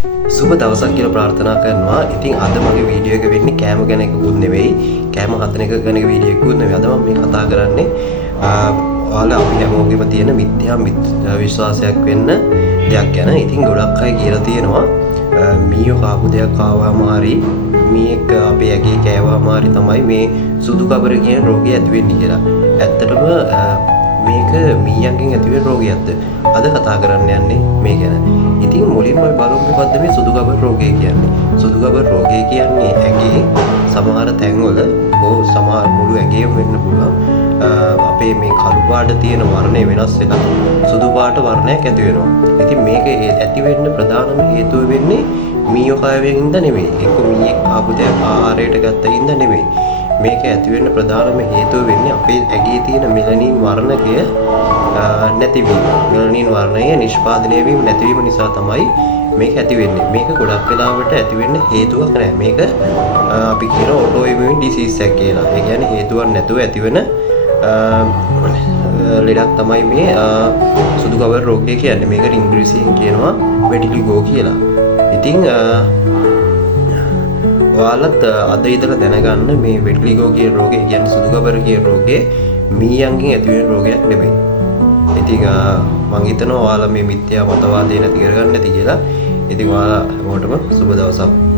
සුබ දවසක් කියලා ප්‍රාර්ථනා කරනවා. ඉතින් අද මගේ වීඩියෝ එක වෙන්නේ කෑම ගැන එකකුත් නෙවෙයි. කෑම හදන එක ගැන වීඩියෝ එකකුත් නෙවෙයි. අද මම මේ කතා කරන්නේ ඔයාලා අපි හැමෝගෙම තියෙන මිත්‍යා විශ්වාසයක් වෙන්න දෙයක් ගැන. ඉතින් ගොඩක් අය කියලා තියෙනවා මීයෝ කාපු දෙයක් ආවම හරි මීයක් අපේ ඇගේ කෑවම හරි තමයි මේ සුදු කබර කියන රෝගය ඇති වෙන්නේ කියලා. ඇත්තටම මේක මීයන්ගෙන් ඇතිවෙන රෝගයක්ද? අද කතා කරන්න යන්නේ මේ ගැන. ඉතින් මුලින්ම අපි බලමු මොකද්ද මේ සුදු කබර රෝගය කියන්නේ. සුදු කබර රෝගය කියන්නේ ඇගේ සමහර තැන්වල සමහර මුළු ඇගේම වෙන්න පුළුවන්. අපේ මේ කළු පාට තියෙන වර්ණය වෙනස් වෙලා සුදු පාට වර්ණයක් ඇති වෙනවා. ඉතින් මේක ඇති වෙන්න ප්‍රධානම හේතුව වෙන්නේ මීයෝ කෑවෙන් ඉඳ නෙමෙයි. එක්ක මීයක් ආපු දෙයක් ආහාරයට ගත්ත ඉඳ නෙමෙයි. මේක ඇති වෙන්න ප්‍රධානම හේතුව වෙන්නේ අපේ ඇගේ තියෙන මෙලනින් වර්ණකය නැතිවීම. මෙලනින් වර්ණය නිෂ්පාදනය වීම නැතිවීම නිසා තමයි මේක ඇති වෙන්නේ. මේක ගොඩක් වෙලාවට ඇති වෙන්න හේතුවක් නැහැ. මේක අපි කියන ඔටෝ ඉමුන් ඩිසීස් එකක් කියලා. ඒ කියන්නේ හේතුවක් නැතුව ඇති වෙන ලෙඩක් තමයි මේ සුදු කබර රෝගය කියන්නේ. මේකට ඉංග්‍රීසියෙන් කියනවා වෙටිලිගෝ කියලා. ඉතින් ඔයාලත් අද ඉඳලා දැනගන්න මේ වෙටිලිගෝ කියන රෝගය කියන්නේ සුදු කබර කියන රෝගේ මීයන්ගෙන් ඇති වෙන රෝගයක් නෙමෙයි. ඉතින් මම හිතනවා ඔයාලා මේ මිත්‍යා මතවාදය නැති කරගන්න ඇති කියලා. ඉතින් ඔයාලා හැමෝටම සුබ දවසක්.